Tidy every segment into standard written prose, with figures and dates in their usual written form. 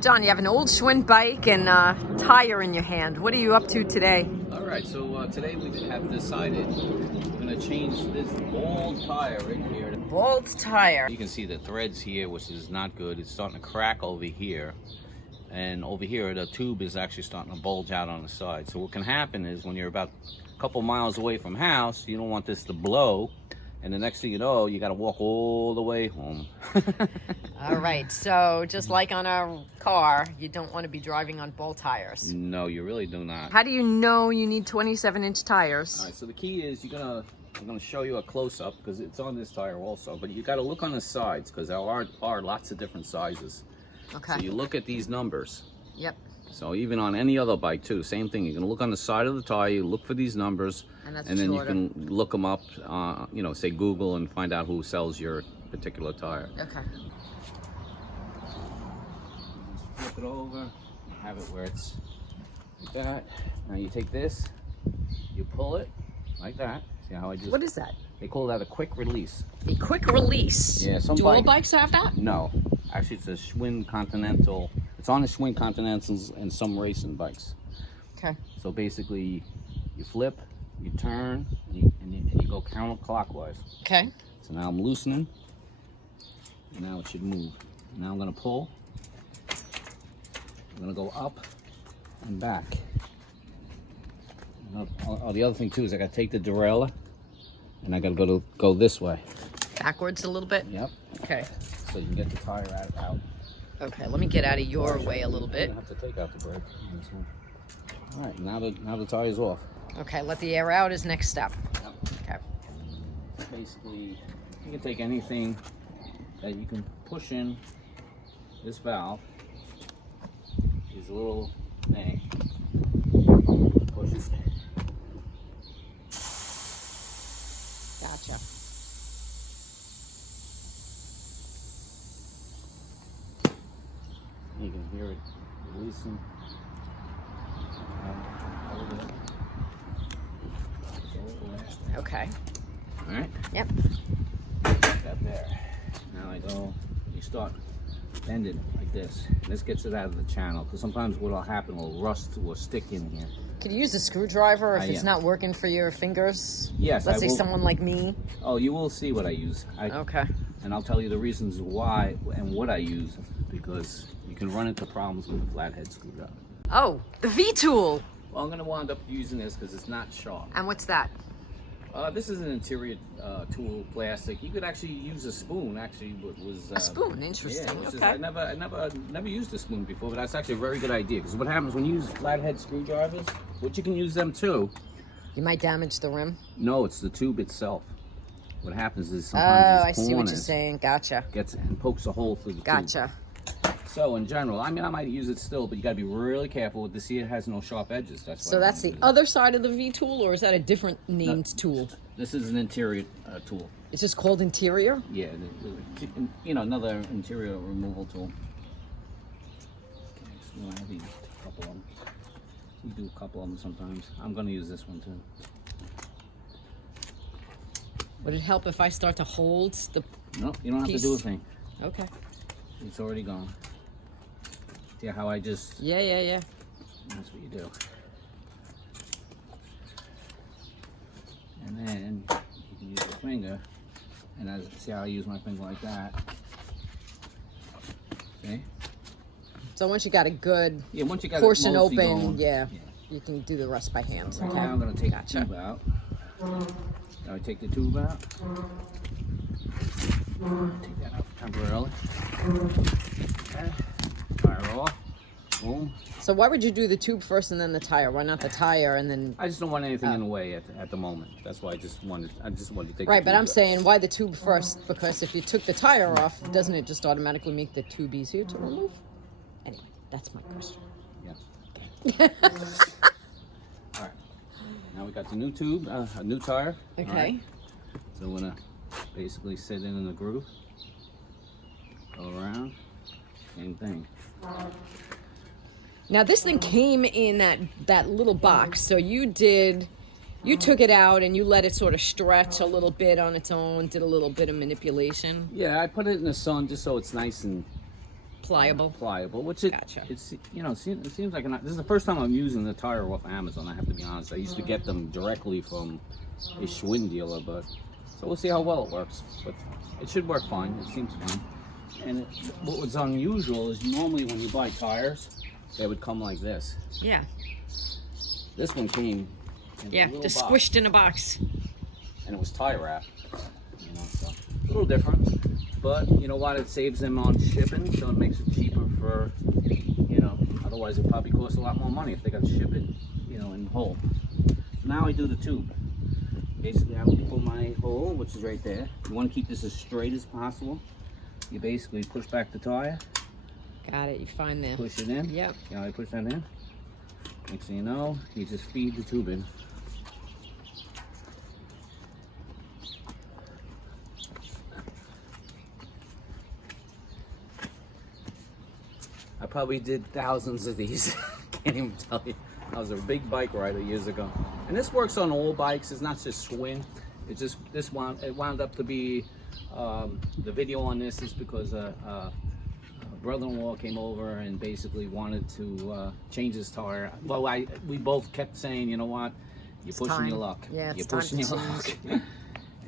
John, you have an old Schwinn bike and a tire in your hand. What are you up to today? All right, so today we have decided we're going to change this bald tire right here. Bald tire. You can see the threads here, which is not good. It's starting to crack over here. And over here, the tube is actually starting to bulge out on the side. So what can happen is when you're about a couple miles away from house, you don't want this to blow. And the next thing you know, you got to walk all the way home. All right, so just like on a car, you don't want to be driving on bald tires. No, you really do not. How do you know you need 27-inch tires? All right, so the key is I'm gonna show you a close-up because it's on this tire also, but you got to look on the sides because there are lots of different sizes. Okay. So you look at these numbers. Yep. So even on any other bike too, same thing. You're gonna look on the side of the tire, you look for these numbers, and then shorter. you can look them up, say Google and find out who sells your particular tire. Okay. Just flip it over, have it where it's like that. Now you take this, you pull it like that. See how I just... What is that? They call that a quick release. A quick release? Yeah, some Do all bikes have that? No. Actually, it's a Schwinn Continental. It's on the Schwinn Continentals and some racing bikes. Okay. So basically, you flip, you turn, and you go counterclockwise. Okay. So now I'm loosening. Now it should move. Now I'm going to pull. I'm going to go up and back. The other thing too is I got to take the derailleur and I got to go this way. Backwards a little bit? Yep. Okay. So you can get the tire out. Okay, let me get out of your way a little bit. I have to take out the brake on this one. All right, now the tire's off. Okay, let the air out is next step. Yep. Okay. Basically, you can take anything that you can push in this valve. Is a little thing. Just push it. Gotcha. You can hear it releasing. Okay. All right. Yep. Got there. Now you start bending like this. This gets it out of the channel because sometimes what'll happen will rust or stick in here. Could you use a screwdriver if it's Yeah. not working for your fingers? Yes. Let's I say will. someone like me. Oh, you will see what I use. Okay. And I'll tell you the reasons why and what I use because you can run into problems with a flathead screwdriver. Oh, the V-tool. Well, I'm going to wind up using this because it's not sharp. And what's that? This is an interior tool, plastic. You could actually use a spoon. Actually, was A spoon. Interesting. Yeah, Okay. I never used a spoon before, but that's actually a very good idea. Because what happens when you use flathead screwdrivers, which you can use them too. You might damage the rim. No, it's the tube itself. What happens is sometimes I see what you're saying. Gotcha. Gets and pokes a hole through the tube. Gotcha. So in general, I mean, I might use it still, but you got to be really careful with this. See, it has no sharp edges. That's why. So that's the other side of the V-tool, or is that a different named tool? This is an interior tool. It's just called interior? Yeah, another interior removal tool. Okay, so I have these, a couple of them. We do a couple of them sometimes. I'm going to use this one too. Would it help if I start to hold the No, you don't have to do a thing. Okay. It's already gone. See how I just... Yeah. That's what you do. And then you can use your finger. And see how I use my finger like that. See? So once you got a good Once you got portion it mostly open, going, yeah, you can do the rest by hand. So right Okay. now I'm going to take Gotcha. the tube out. Now I take the tube out. Take that out temporarily. Okay. Fire off. Boom. So why would you do the tube first and then the tire? Why not the tire and then... I just don't want anything in the way at the moment. That's why I just wanted to take Right, the but I'm tube out. saying why the tube first? Because if you took the tire off, doesn't it just automatically make the tube easier to remove? Anyway, that's my question. Yeah. All right. Now we got the new tube, a new tire. Okay. Right. So I'm gonna basically sit in the groove. Go around. Same thing. Now this thing came in that little box, so you took it out and you let it sort of stretch a little bit on its own, did a little bit of manipulation. Yeah, I put it in the sun just so it's nice and pliable. Pliable, which it, Gotcha. it's, you know, it seems like this is the first time I'm using the tire off Amazon. I have to be honest. I used to get them directly from a Schwinn dealer, but so we'll see how well it works. But it should work fine. It seems fine. And what was unusual is normally when you buy tires, they would come like this. Yeah. This one came in a little just box, squished in a box. and it was tie wrap. You know, so a little different. But you know what? It saves them on shipping, so it makes it cheaper for, you know. Otherwise, it probably costs a lot more money if they got to ship it, you know, in whole. So now I do the tube. Basically, I pull my hole, which is right there. You want to keep this as straight as possible. You basically push back the tire. Got it. You find there. Push it in. Yep. You know, I push that in. Next thing you know, you just feed the tube in. I probably did thousands of these. Can't even tell you. I was a big bike rider years ago, and this works on all bikes. It's not just Schwinn. It just it wound up to be the video on this is because a brother-in-law came over and basically wanted to change his tire. Well, we both kept saying, you know what, you're pushing your luck. Yeah, you're pushing your luck.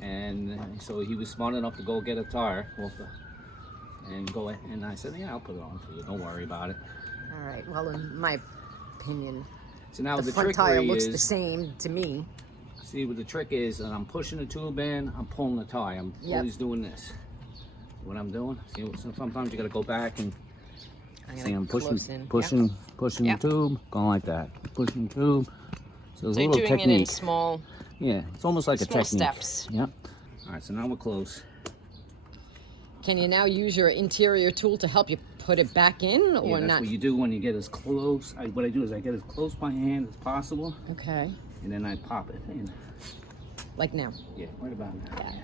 And so he was smart enough to go get a tire and I said, yeah, I'll put it on for you. Don't worry about it. All right. Well, in my opinion, So now the the trick front tire is, looks the same to me. see what the trick is, and I'm pushing the tube in, I'm pulling the tire. I'm always doing this. What I'm doing. See, so sometimes you got to go back and see I'm pushing the tube, going like that, pushing the tube. So there's a little technique. Doing it in small. Yeah, it's almost like a technique. Steps. Yep. All right, so now we're close. Can you now use your interior tool to help you put it back in, or that's not? What you do when you get as close. What I do is I get as close by hand as possible. Okay. And then I pop it in. Like now. Yeah, right about now. Got it.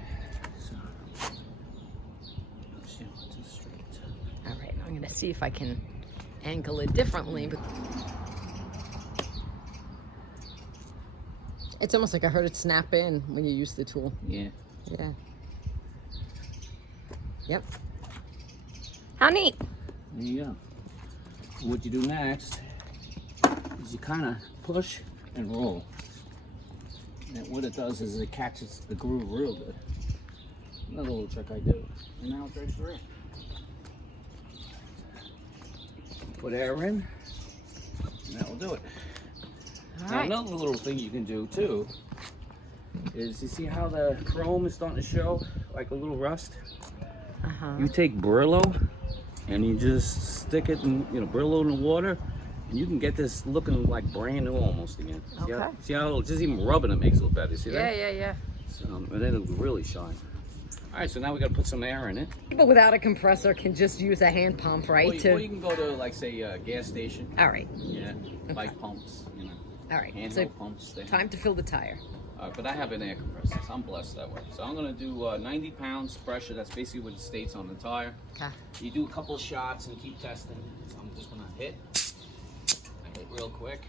All right, I'm going to see if I can angle it differently. But it's almost like I heard it snap in when you use the tool. Yeah. Yeah. Yep. How neat. There you go. What you do next is you kind of push and roll. And what it does is it catches the groove real good. Another little trick I do. And now it's right through. Put air in, and that will do it. All Now, right. another little thing you can do too is you see how the chrome is starting to show like a little rust? You take Brillo and you just stick it in, Brillo in the water, and you can get this looking like brand new almost again. See how just even rubbing it makes it look better. See that? Yeah. So, and then it'll really shine. All right, so now we got to put some air in it. People without a compressor can just use a hand pump, right? Or you can go to, like, say, a gas station. All right. Yeah, bike pumps, All right. handheld pumps. Time to fill the tire. But I have an air compressor, so I'm blessed that way. So I'm going to do 90 pounds pressure. That's basically what it states on the tire. Okay. You do a couple of shots and keep testing. So I'm just going to hit. I hit real quick.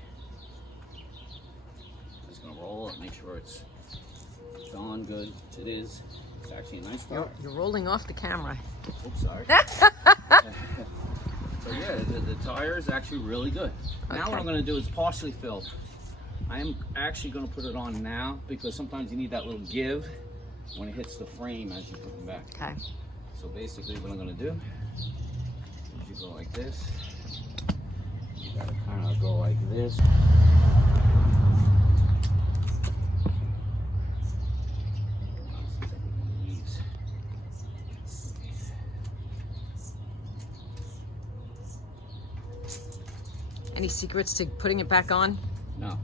I'm just going to roll it, make sure it's on good. It is. It's actually a nice start. You're rolling off the camera. Oops, sorry. So yeah, the tire is actually really good. Now what I'm going to do is partially fill. I am actually going to put it on now because sometimes you need that little give when it hits the frame as you put them back. Okay. So basically what I'm going to do is you go like this. You got to kind of go like this. Any secrets to putting it back on? No.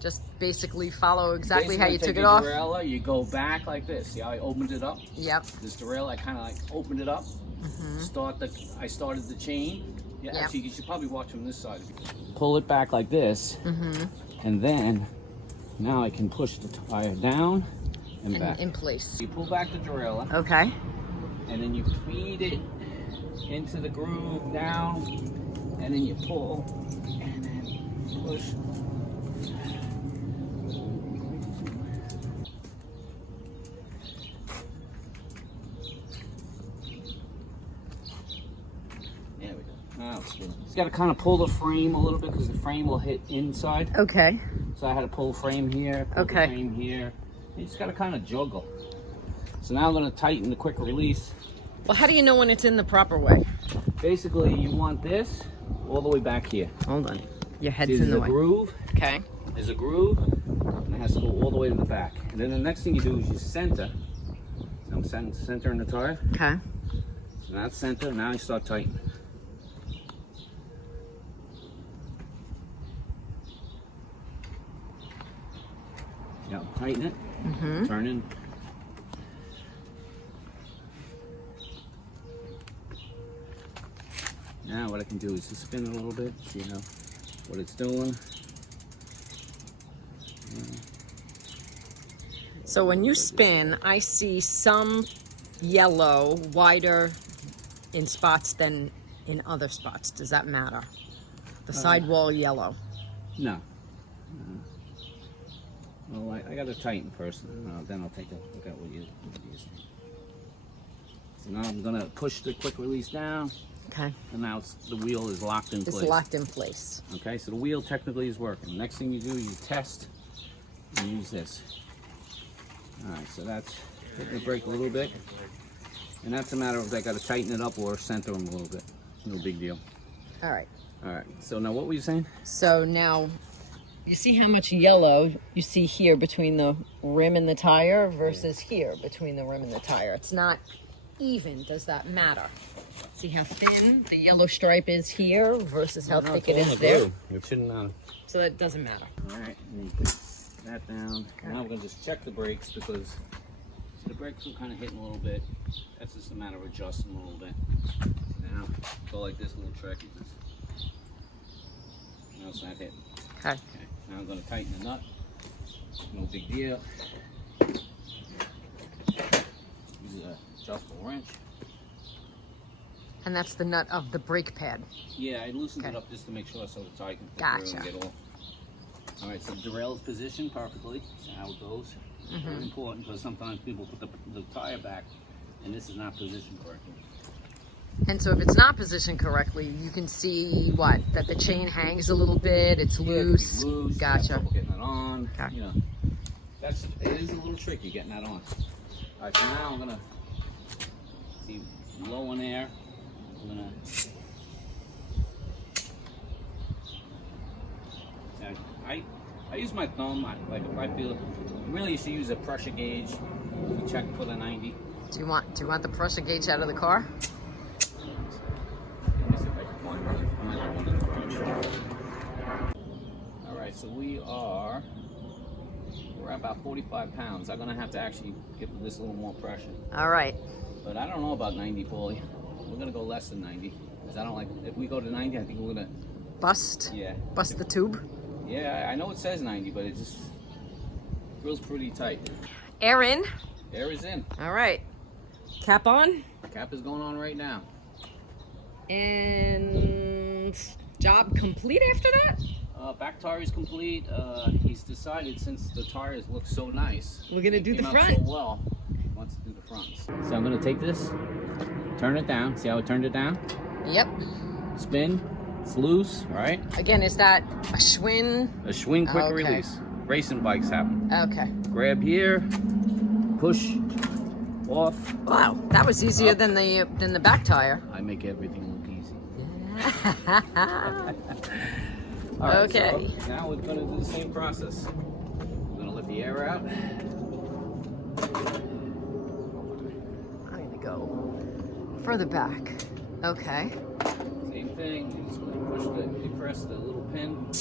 Just basically follow exactly how you took it off. off. Derailleur, you go back like this. See how I opened it up? Yep. This derailleur, I kind of like opened it up. I started the chain. Yeah, actually, you should probably watch from this side. Pull it back like this, and then now I can push the tire down and back. In place. You pull back the derailleur. Okay. And then you feed it into the groove down, and then you pull, and then push. Now it's got to kind of pull the frame a little bit because the frame will hit inside. Okay. So I had to pull frame here, pull the frame here. You just got to kind of juggle. So now I'm going to tighten the quick release. Well, how do you know when it's in the proper way? Basically, you want this all the way back here. Hold on. Your head's There's in the a way. groove. Okay. There's a groove, and it has to go all the way to the back. And then the next thing you do is you center. So I'm centering the tire. Okay. So that's center. Now you start tightening. Yeah, tighten it. Mm-hmm. Turn in. Now what I can do is just spin it a little bit, see how what it's doing. So when you spin, I see some yellow wider in spots than in other spots. Does that matter? The sidewall yellow. No. Well, I got to tighten first, then I'll take a look at what you're using. So now I'm going to push the quick release down. Okay. And now the wheel is locked in place. It's locked in place. Okay, so the wheel technically is working. Next thing you do, you test and use this. All right, so that's hitting the brake a little bit. And that's a matter of I got to tighten it up or center them a little bit. No big deal. All right. All right, so now what were you saying? So now you see how much yellow you see here between the rim and the tire versus here between the rim and the tire. It's not even. Does that matter? See how thin the yellow stripe is here versus how thick it is there? It shouldn't matter. So that doesn't matter. All right, and you put that down. Okay. Now we're going to just check the brakes because the brakes are kind of hitting a little bit. That's just a matter of adjusting a little bit. Now, go like this little trick. Now it's not hitting. Okay. Okay. Now I'm going to tighten the nut. No big deal. Use an adjustable wrench. And that's the nut of the brake pad. Yeah, I loosened it up just to make sure so the tire can fit through and get off. All right, so the derail is positioned perfectly. That's how it goes. Very important because sometimes people put the tire back and this is not positioned correctly. And so if it's not positioned correctly, you can see what? That the chain hangs a little bit, it's loose. Loose. Gotcha. Getting it on. Okay. You know, it is a little tricky getting that on. All right, so now I'm gonna see low in air. I'm gonna. I use my thumb. Like if I feel, really, you should use a pressure gauge. You check for the 90. Do you want the pressure gauge out of the car? Let me see if I can find one in the garage. All right, so we're at about 45 pounds. I'm gonna have to actually give this a little more pressure. All right. But I don't know about 90, Paulie. We're gonna go less than 90 because I don't like. If we go to 90, I think we're gonna Bust? Yeah. Bust the tube? Yeah, I know it says 90, but it just feels pretty tight. Air in? Air is in. All right. Cap on? Cap is going on right now. And job complete after that? Back tire is complete. He's decided since the tires look so nice, We're gonna do the came out front. so well, he wants to do the fronts. So I'm gonna take this, turn it down. See how I turned it down? Yep. Spin. It's loose, right? Again, is that a Schwinn? A Schwinn quick Okay. release. Racing bikes happen. Okay. Grab here, push, off. Wow, that was easier than the back tire. I make everything look easy. Yeah. All right, Okay. So now we're going to do the same process. We're going to let the air out. I need to go further back. Okay. Same thing. You're just going to press the little pin.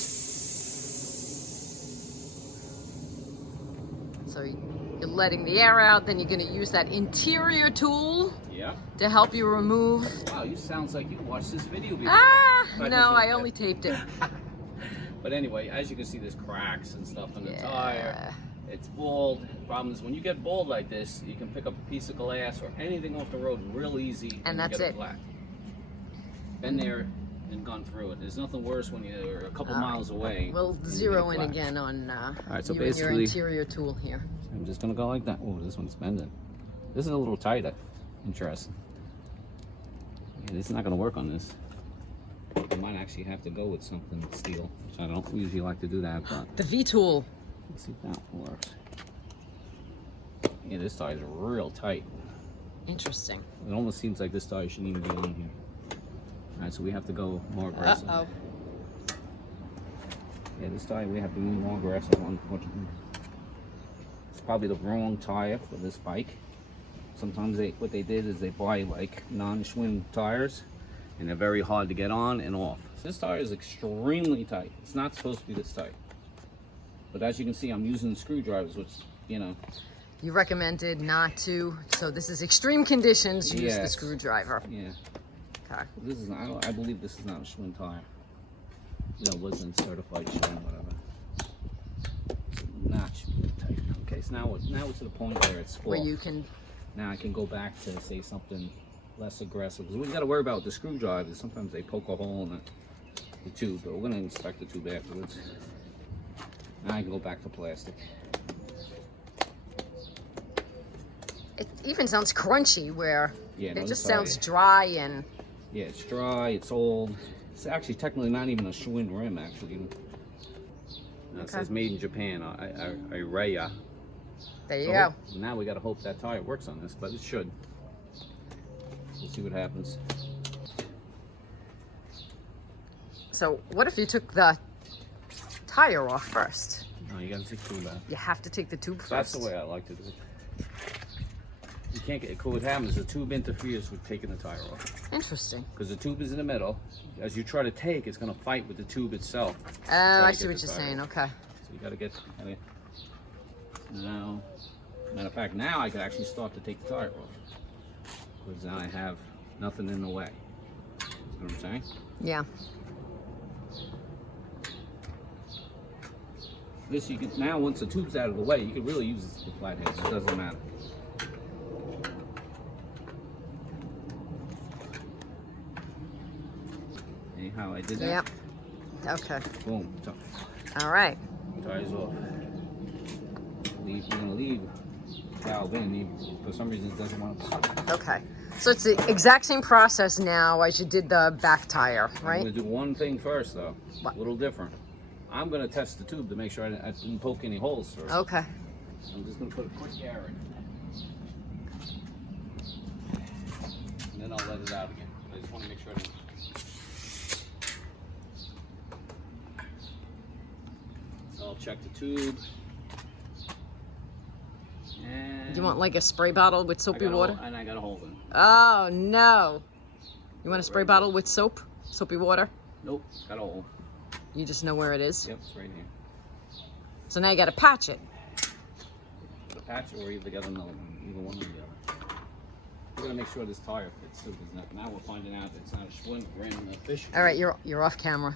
So you're letting the air out, then you're going to use that interior tool Yeah. to help you remove. Wow, you sounds like you watched this video before. No, I only taped it. But anyway, as you can see, there's cracks and stuff in the tire. It's bald. Problem is, when you get bald like this, you can pick up a piece of glass or anything off the road real easy. And that's get it. Flat. Been there and gone through it. There's nothing worse when you're a couple miles away. We'll zero in again on right, so you and your basically- interior tool here. I'm just gonna go like that. Oh, this one's bending. This is a little tighter. Interesting. Yeah, this is not gonna work on this. actually have to go with something steel, which I don't usually like to do that, but The V-tool. let's see if that works. Yeah, this tire is real tight. Interesting. It almost seems like this tire shouldn't even be on here. All right, so we have to go more aggressive. Uh-oh. Yeah, this tire we have to be more aggressive, unfortunately. It's probably the wrong tire for this bike. Sometimes what they did is they buy like non-Schwinn tires, and they're very hard to get on and off. So this tire is extremely tight. It's not supposed to be this tight. But as you can see, I'm using screwdrivers, which, you know. You recommended not to, so this is extreme conditions, use the Yes. screwdriver. Yeah. Okay. This is not, I believe this is not a Schwinn tire. No, it wasn't certified Schwinn, whatever. It's not Schwinn tight. Okay, so now we're to the point where it's full. Where you can, Now I can go back to say something less aggressive. Because what you got to worry about with the screwdrivers, sometimes they poke a hole in the tube, but we're going to inspect the tube afterwards. Now I can go back to plastic. it even sounds crunchy where Yeah, no, it just this tire- sounds dry and, Yeah, it's dry, it's old. It's actually technically not even a Schwinn rim, actually. It says made in Japan, Ireya. there you go. Now we got to hope that tire works on this, but it should. We'll see what happens. So what if you took the tire off first? No, you got to take the tube out. You have to take the tube first. That's the way I like to do it. You can't get, what happens is the tube interferes with taking the tire off. Interesting. Because the tube is in the middle. As you try to take, it's going to fight with the tube itself. Oh, I to see get what the you're tire saying. off. Okay. So you got to get, now, matter of fact, now I can actually start to take the tire off. Because now I have nothing in the way. You know what I'm saying? Yeah. This you can, now once the tube's out of the way, you can really use the flatheads. It doesn't matter. Anyhow, I did that. Yep. Okay. Boom. All right. Tires off. We're gonna leave valve in. For some reason, it doesn't want to. Okay. So it's the exact same process now as you did the back tire, I'm right? gonna do one thing first, though. What? A little different. I'm gonna test the tube to make sure I didn't poke any holes first. Okay. I'm just gonna put a quick air in. And then I'll let it out again. I just want to make sure I didn't. So I'll check the tube. And You want like a spray bottle with soapy water? And I got a hole in it. Oh no. You want a spray bottle with soap? Soapy water? Nope, it's got a hole. You just know where it is? Yep, it's right here. So now you gotta patch it. The patch or either one or the other. We're gonna make sure this tire fits too, because now we're finding out that it's not a Schwinn rim official. All right, you're off camera.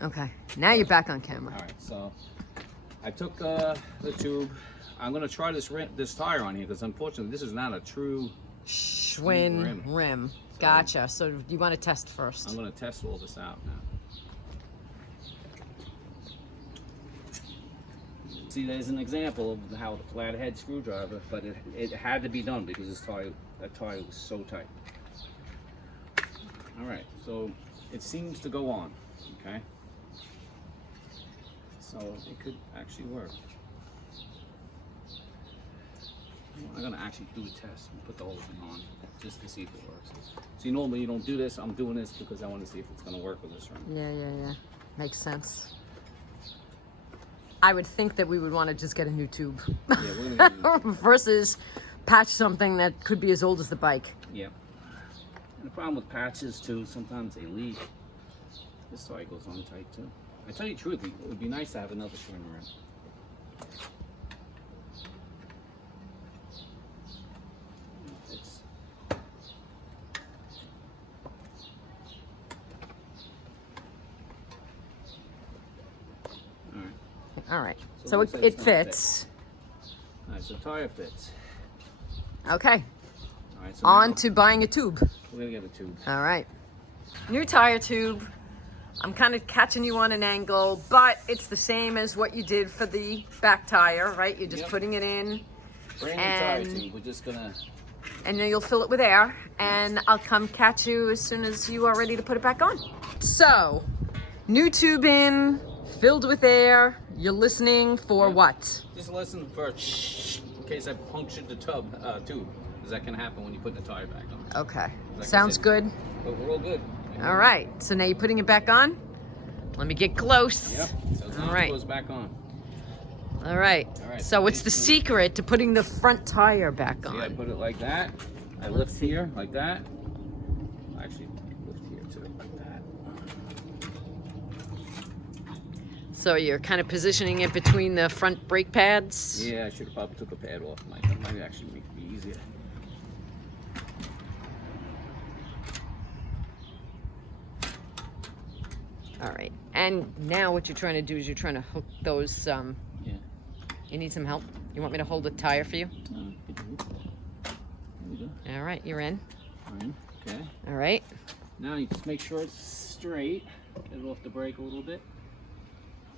Okay. Okay. Now you're back on camera. All right, so I took the tube. I'm gonna try this tire on here because unfortunately this is not a true. Schwinn rim. Gotcha. So you want to test first? I'm gonna test all this out now. See, there's an example of how the flathead screwdriver, but it had to be done because that tire was so tight. All right, so it seems to go on. Okay, so it could actually work. I'm gonna actually do a test and put the whole thing on just to see if it works. See, normally you don't do this. I'm doing this because I want to see if it's gonna work with this rim. Yeah. Makes sense. I would think that we would want to just get a new tube Yeah, we're gonna do versus patch something that could be as old as the bike. Yeah. And the problem with patches too, sometimes they leak. This tire goes on tight too. I tell you the truth, it would be nice to have another Schwinn rim. It's All right. So So it looks it, like it's it gonna fits. Alright, so tire fits. Okay. Alright, so On now to buying a tube. we're gonna get a tube. All right. New tire tube. I'm kind of catching you on an angle, but it's the same as what you did for the back tire, right? You're just Yep. putting it in. Brand new And- tire tube. We're just gonna and then you'll fill it with air, and I'll come catch you as soon as you are ready to put it back on. So, new tube in, filled with air. You're listening for what? Just listen for in case I punctured the tube, because that can happen when you put the tire back on. Okay, Like sounds I said, good. But we're all good. All right, so now you're putting it back on. Let me get close. Yep. So now All right. it goes back on. All right. So what's the secret to putting the front tire back See, I on? put it like that. I lift here like that. I actually lift here too, like that. So you're kind of positioning it between the front brake pads? Yeah, I should have probably took a pad off. That might actually make it easier. All right. And now what you're trying to do is you're trying to hook those, Yeah. you need some help? You want me to hold the tire for you? There we go. All right, you're in. Fine. Okay. All right. Now you just make sure it's straight. Get it off the brake a little bit.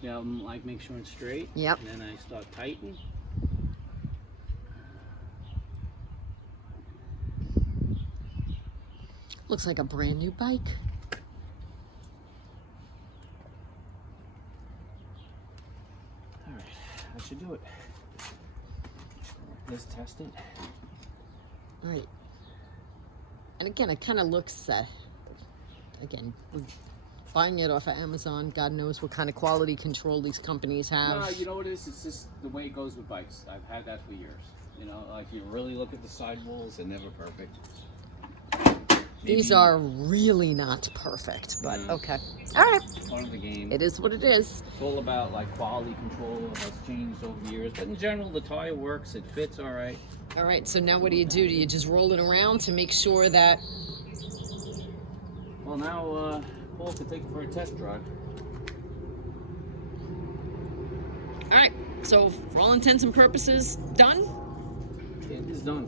Yeah, like make sure it's straight. Yep. And then I start tightening. Looks like a brand new bike. All right, that should do it. Let's test it. All right. And again, it kind of looks, again, we're buying it off of Amazon. God knows what kind of quality control these companies have. No, you know what it is? It's just the way it goes with bikes. I've had that for years. You know, like you really look at the sidewalls, they're never perfect. These are really not perfect, but okay. All right. Part of the game. It is what it is. It's all about like quality control. It has changed over the years, but in general, the tire works. It fits all right. All right, so now what do? Do you just roll it around to make sure that... Well, now Paul can take it for a test drive. All right, so for all intents and purposes, done? It is done.